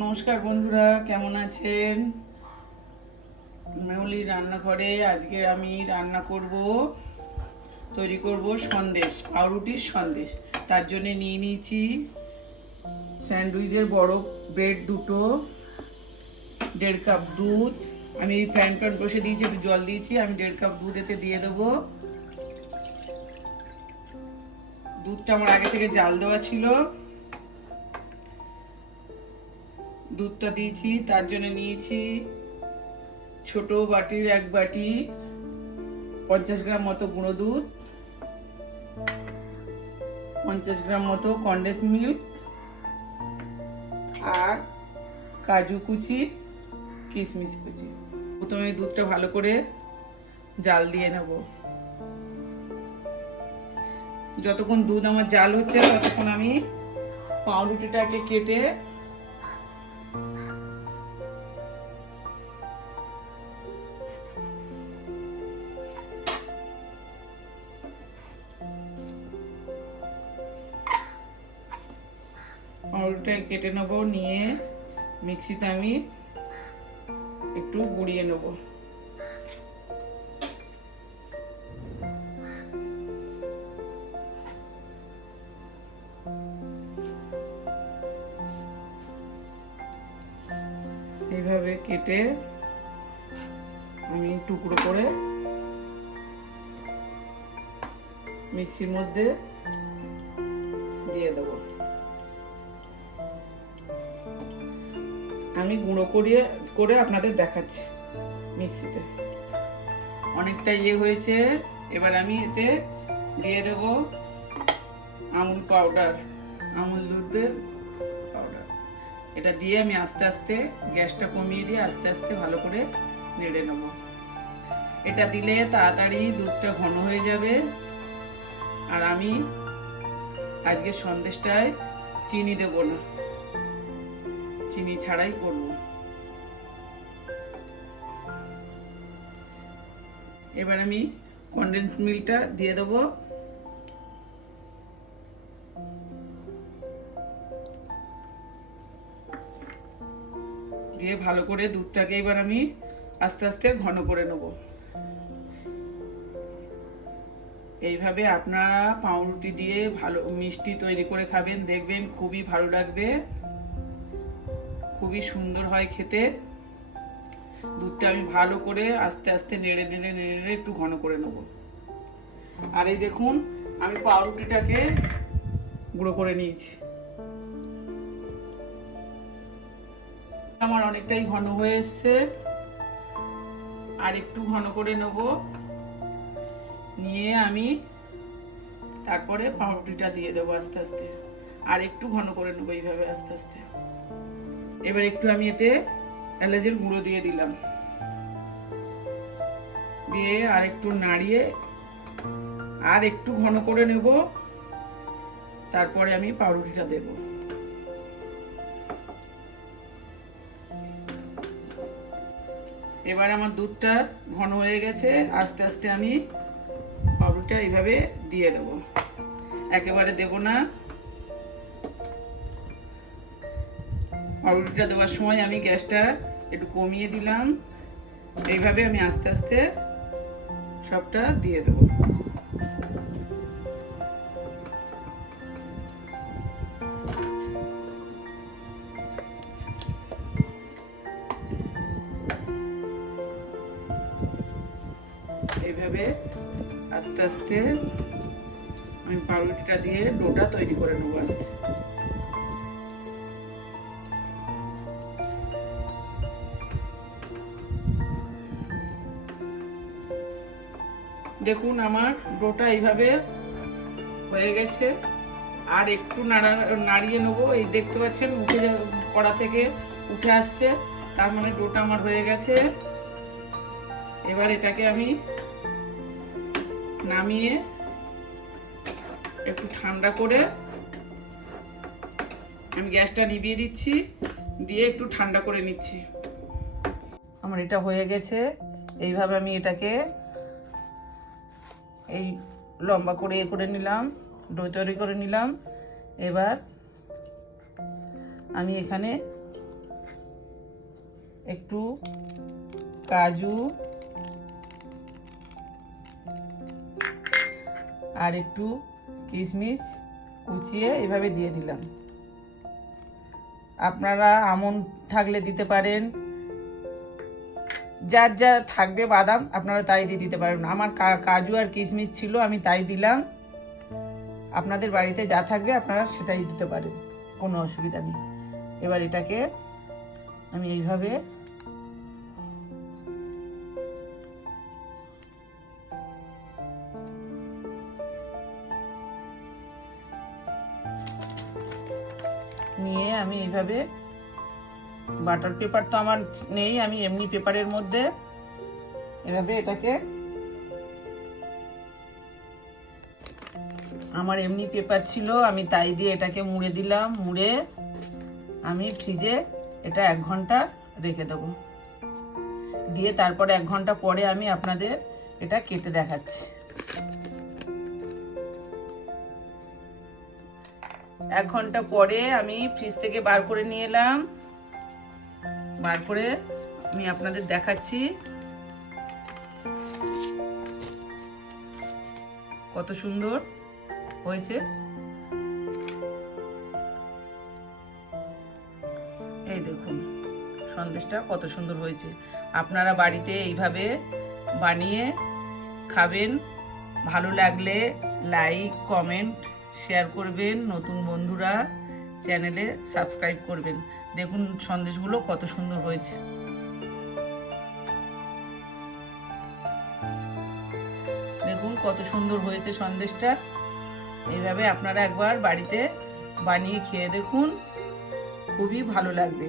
নমস্কার বন্ধুরা, কেমন আছেন? মেহুলি রান্নাঘরে আজকে আমি তৈরি করব সন্দেশ, পাউরুটির সন্দেশ। তার জন্য নিয়ে নিয়েছি স্যান্ডউইচের বড় ব্রেড দুটো, 1.5 কাপ দুধ। আমি ফ্যান বসে দিয়েছি, একটু জল দিয়েছি। আমি 1.5 কাপ দুধ এতে দিয়ে দেবো। দুধটা আমার আগে থেকে জাল দেওয়া ছিল, দুধটা দিয়েছি। তার জন্য নিয়েছি ছোট বাটির 1 বাটি 50 গ্রাম মতো গুঁড়ো দুধ, 50 গ্রাম মতো কনডেন্স মিল্ক, আর কাজু কুচি, কিশমিশ কুচি। প্রথমে দুধটা ভালো করে জাল দিয়ে নেব। যতক্ষণ দুধ আমার জাল হচ্ছে ততক্ষণ আমি পাউরুটিটাকে কেটে নেব। নিয়ে মিক্সিতে আমি একটু গুঁড়িয়ে নেব। এইভাবে কেটে আমি টুকরো করে মিক্সির মধ্যে দিয়ে দেব। আমি গুঁড়ো করে আপনাদের দেখাচ্ছি। মিক্সিতে অনেকটা হয়েছে। এবার আমি এতে দিয়ে দেব আমুল পাউডার, আমুল দুধের পাউডার। এটা দিয়ে আমি আস্তে আস্তে গ্যাসটা কমিয়ে দিয়ে আস্তে আস্তে ভালো করে নেড়ে নেব। এটা দিলে তাড়াতাড়ি দুধটা ঘন হয়ে যাবে। আর আমি আজকে সন্দেশটায় চিনি দেব না, চিনি ছাড়াই করব। এবার আমি কনডেন্স মিল্কটা দিয়ে দেবো। দিয়ে ভালো করে দুধটাকে এবার আমি আস্তে আস্তে ঘন করে নেব। এইভাবে আপনারা পাউরুটি দিয়ে ভালো মিষ্টি তৈরি করে খাবেন, দেখবেন খুবই ভালো লাগবে, খুবই সুন্দর হয় খেতে। দুধটা আমি ভালো করে আস্তে আস্তে নেড়ে নেড়ে নেড়ে নেড়ে একটু ঘন করে নেব। আর এই দেখুন, আমি পাউরুটিটাকে গুঁড়ো করে নিয়েছি। আমার অনেকটাই ঘন হয়ে এসছে, আর একটু ঘন করে নেব। নিয়ে আমি তারপরে পাউরুটিটা দিয়ে দেবো আস্তে আস্তে, আর একটু ঘন করে নেবো এইভাবে আস্তে আস্তে। এবার একটু আমি এতে এলাচের গুঁড়ো দিয়ে দিলাম, দিয়ে আর একটু নাড়িয়ে আর একটু ঘন করে নেব। তারপরে আমি পাউরুটিটা দেব। এবার আমার দুধটা ঘন হয়ে গেছে। আস্তে আস্তে আমি পাউরুটিটা এইভাবে দিয়ে দেব, একেবারে দেব না। পাউরুটিটা দেওয়ার সময় আমি গ্যাসটা একটু কমিয়ে দিলাম। এইভাবে আমি আস্তে আস্তে সবটা দিয়ে দেব। এইভাবে আস্তে আস্তে আমি পাউরুটিটা দিয়ে ডোটা তৈরি করে নেবো আস্তে। দেখুন আমার ডোটা এইভাবে হয়ে গেছে। আর একটু নাড়িয়ে নেবো। এই দেখতে পাচ্ছেন কড়া থেকে উঠে আসছে, তার মানে ডোটা আমার হয়ে গেছে। এবার এটাকে আমি নামিয়ে একটু ঠান্ডা করে আমি গ্যাসটা নিভিয়ে দিচ্ছি, দিয়ে একটু ঠান্ডা করে নিচ্ছি। আমার এটা হয়ে গেছে। এইভাবে আমি এটাকে এই লম্বা করে নিলাম, ডো তৈরি করে নিলাম। এবার আমি এখানে একটু কাজু আর একটু কিশমিশ কুচিয়ে এভাবে দিয়ে দিলাম। আপনারা আমন্ড থাকলে দিতে পারেন, যার যা থাকবে বাদাম আপনারা তাই দিয়ে দিতে পারেন। আমার কাজু আর কিশমিশ ছিল, আমি তাই দিলাম। আপনাদের বাড়িতে যা থাকবে আপনারা সেটাই দিতে পারেন, কোনো অসুবিধা নেই। এবার এটাকে আমি এইভাবে নিয়ে আমি এইভাবে, বাটার পেপার তো আমার নেই, আমি এমনি পেপারের মধ্যে এভাবে এটাকে, আমার এমনি পেপার ছিল আমি তাই দিয়ে এটাকে মুড়ে দিলাম। মুড়ে আমি ফ্রিজে এটা 1 ঘন্টা রেখে দেবো। দিয়ে তারপরে 1 ঘন্টা পরে আমি আপনাদের এটা কেটে দেখাচ্ছি। 1 ঘন্টা পরে আমি ফ্রিজ থেকে বার করে নিয়ে এলাম। বার করে আমি আপনাদের দেখাচ্ছি কত সুন্দর হয়েছে। এই দেখুন সন্দেশটা কত সুন্দর হয়েছে। আপনারা বাড়িতে এইভাবে বানিয়ে খাবেন। ভালো লাগলে লাইক, কমেন্ট, শেয়ার করবেন। নতুন বন্ধুরা চ্যানেলে সাবস্ক্রাইব করবেন। দেখুন সন্দেশগুলো কত সুন্দর হয়েছে। দেখুন কত সুন্দর হয়েছে সন্দেশটা। এইভাবে আপনারা একবার বাড়িতে বানিয়ে খেয়ে দেখুন, খুবই ভালো লাগবে।